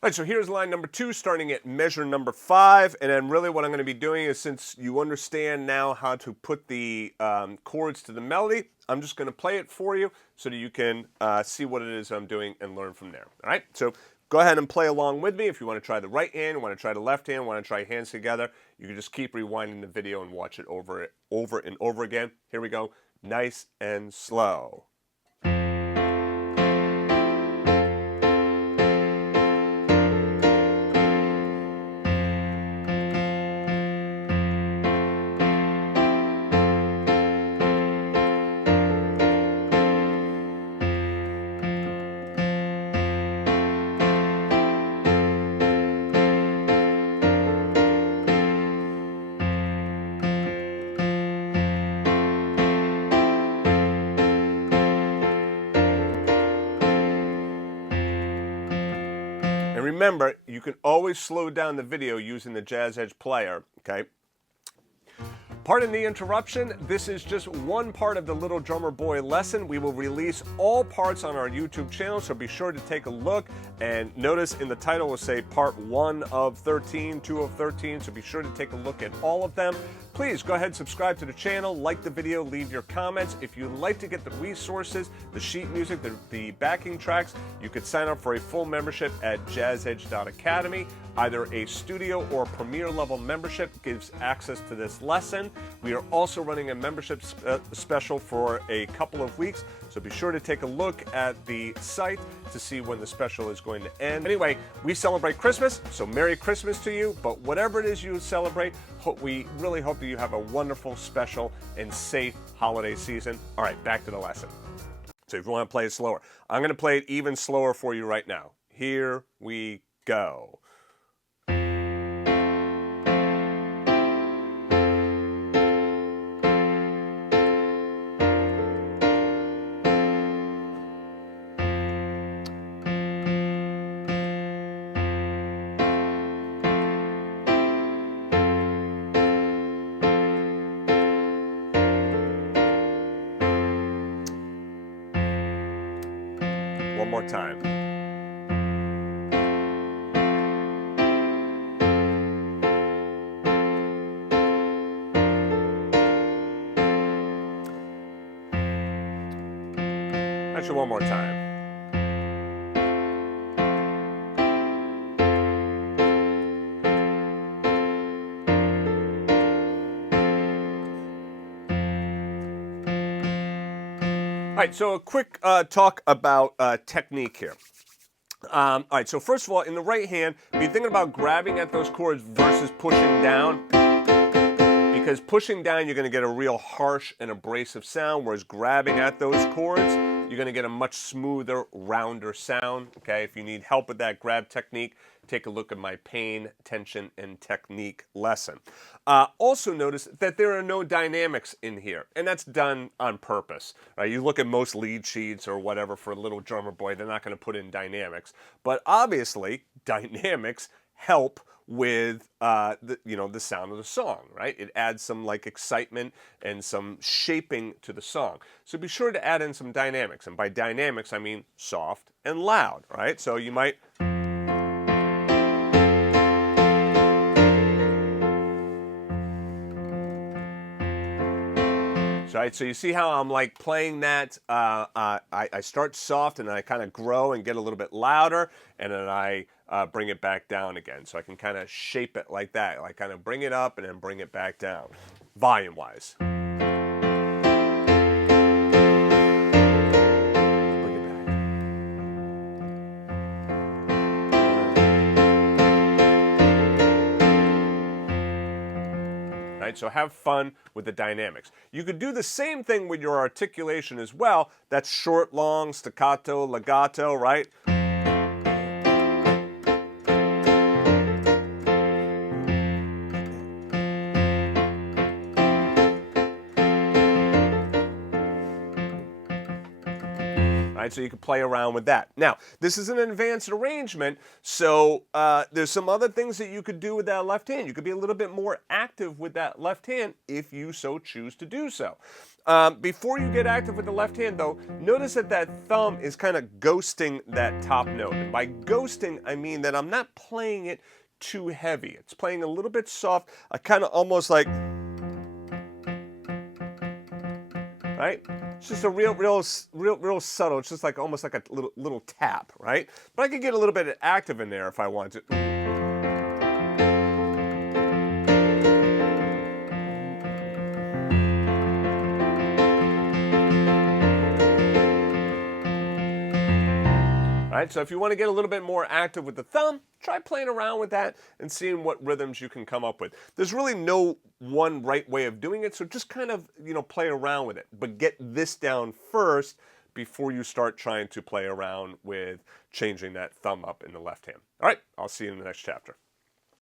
All right, so here's line number 2, starting at measure number 5, and then really what I'm going to be doing is, since you understand now how to put the chords to the melody, I'm just going to play it for you so that you can see what it is I'm doing and learn from there. All right, so go ahead and play along with me. If you want to try the right hand, you want to try the left hand, want to try hands together, you can just keep rewinding the video and watch it over and over again. Here we go, nice and slow. And remember, you can always slow down the video using the JAZZEDGE player, okay? Pardon the interruption. This is just one part of the Little Drummer Boy lesson. We will release all parts on our YouTube channel, so be sure to take a look. And notice in the title will say part 1 of 13, 2 of 13, so be sure to take a look at all of them. Please go ahead and subscribe to the channel, like the video, leave your comments. If you'd like to get the resources, the sheet music, the backing tracks, you could sign up for a full membership at JAZZEDGE.academy. Either a studio or premier level membership gives access to this lesson. We are also running a membership special for a couple of weeks, so be sure to take a look at the site to see when the special is going to end. Anyway, we celebrate Christmas, so Merry Christmas to you, but whatever it is you celebrate, we really hope that you have a wonderful, special, and safe holiday season. All right, back to the lesson. So if you want to play it slower, I'm going to play it even slower for you right now. Here we go. One more time. Actually, one more time. All right, so a quick talk about technique here. All right, so first of all, in the right hand, be thinking about grabbing at those chords versus pushing down. Because pushing down, you're going to get a real harsh and abrasive sound, whereas grabbing at those chords, you're going to get a much smoother, rounder sound. Okay, if you need help with that grab technique, take a look at my pain, tension, and technique lesson. Also notice that there are no dynamics in here, and that's done on purpose. Right? You look at most lead sheets or whatever for a Little Drummer Boy, they're not going to put in dynamics. But obviously, dynamics help with the sound of the song, right? It adds some like excitement and some shaping to the song. So be sure to add in some dynamics, and by dynamics I mean soft and loud, right? So you might. Right, so you see how I'm like playing that. I start soft and then I kind of grow and get a little bit louder, and then I bring it back down again. So I can kind of shape it like that. Like kind of bring it up and then bring it back down, volume-wise. So have fun with the dynamics. You could do the same thing with your articulation as well. That's short, long, staccato, legato, right? Right, so you can play around with that. Now, this is an advanced arrangement, so there's some other things that you could do with that left hand. You could be a little bit more active with that left hand if you so choose to do so. Before you get active with the left hand, though, notice that that thumb is kind of ghosting that top note. And by ghosting, I mean that I'm not playing it too heavy. It's playing a little bit soft, kind of almost like, right? It's just a real subtle. It's just like almost like a little tap, right? But I could get a little bit active in there if I want to. Right, so if you want to get a little bit more active with the thumb, try playing around with that and seeing what rhythms you can come up with. There's really no one right way of doing it, so just kind of, play around with it. But get this down first before you start trying to play around with changing that thumb up in the left hand. All right, I'll see you in the next chapter.